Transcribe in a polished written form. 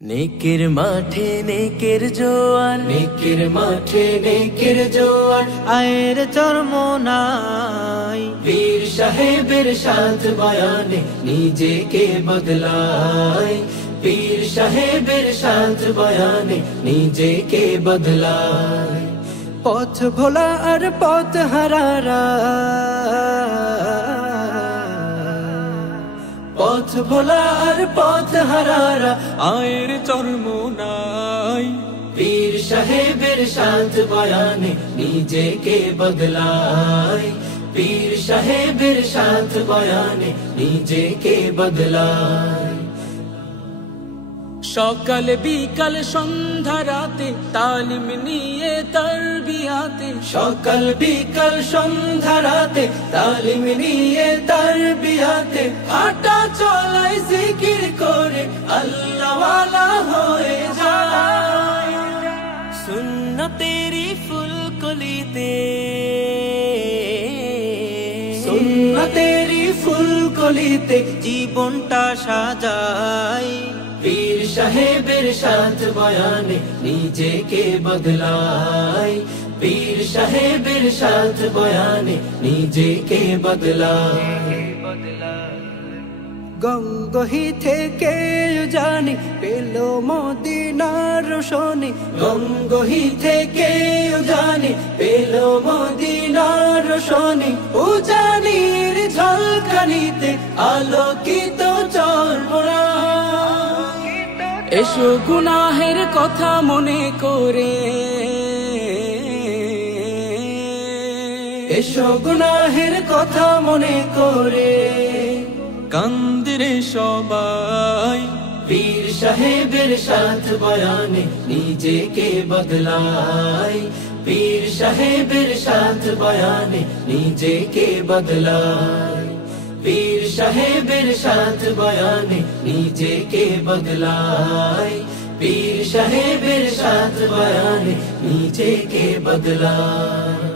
নেকের মাঠে নেকের জোয়ার, নেকের মাঠে নেকের জোয়ার, আয়ের চরমোনাই। পীর সাহেবের সাথ বয়ানে নিজেকে বদলায়, পীর সাহেবের সাথ বয়ানে নিজেকে বদলায়। পথ ভোলা আর পথ হারারা, পথ ভোলা আর পথ হারারা, আয়ের চরমোনাই। পীর সাহেবের সাথ বয়ানে নিজেকে বদলায়, পীর সাহেবের সাথ বয়ানে নিজেকে বদলায়। সকাল বিকাল সন্ধ্যা রাতে তালিম নিয়ে তারবিয়াতে, সকাল বিকাল সন্ধ্যা রাতে তালিম নিয়ে তারবিয়াতে, হাঁটা চলাই জিকির করে আল্লাহ ওয়ালা হয়ে যায়। সুন্নতেরি ফুলকলিতে, সুন্নতেরি ফুলকলিতে জীবনটা সাজাই। পীর সাহেবের সাথ বয়ানে নিজেকে বদলায়, পীর সাহেবের সাথ বয়ানে নিজেকে বদলায়। গঙ্গোহি থেকে জানি পেল মদিনার রোশনি, গঙ্গোহি থেকে জানি পেল মদিনার রোশনি, উজানির ঝলকানিতে আলোকিত চরমোনা। এসো গুনাহের কথা মনে করে, এসো গুনাহের কথা মনে করে, কান্দিরে সবাই। পীর সাহেবের সাথ বয়ানে নিজেকে বদলায়, পীর সাহেবের সাথ বয়ানে নিজেকে বদলায়, পীর সাহেবের সাথ বয়ানে নিজেকে বদলায়, পীর সাহেবের সাথ বয়ানে নিজেকে বদলায়।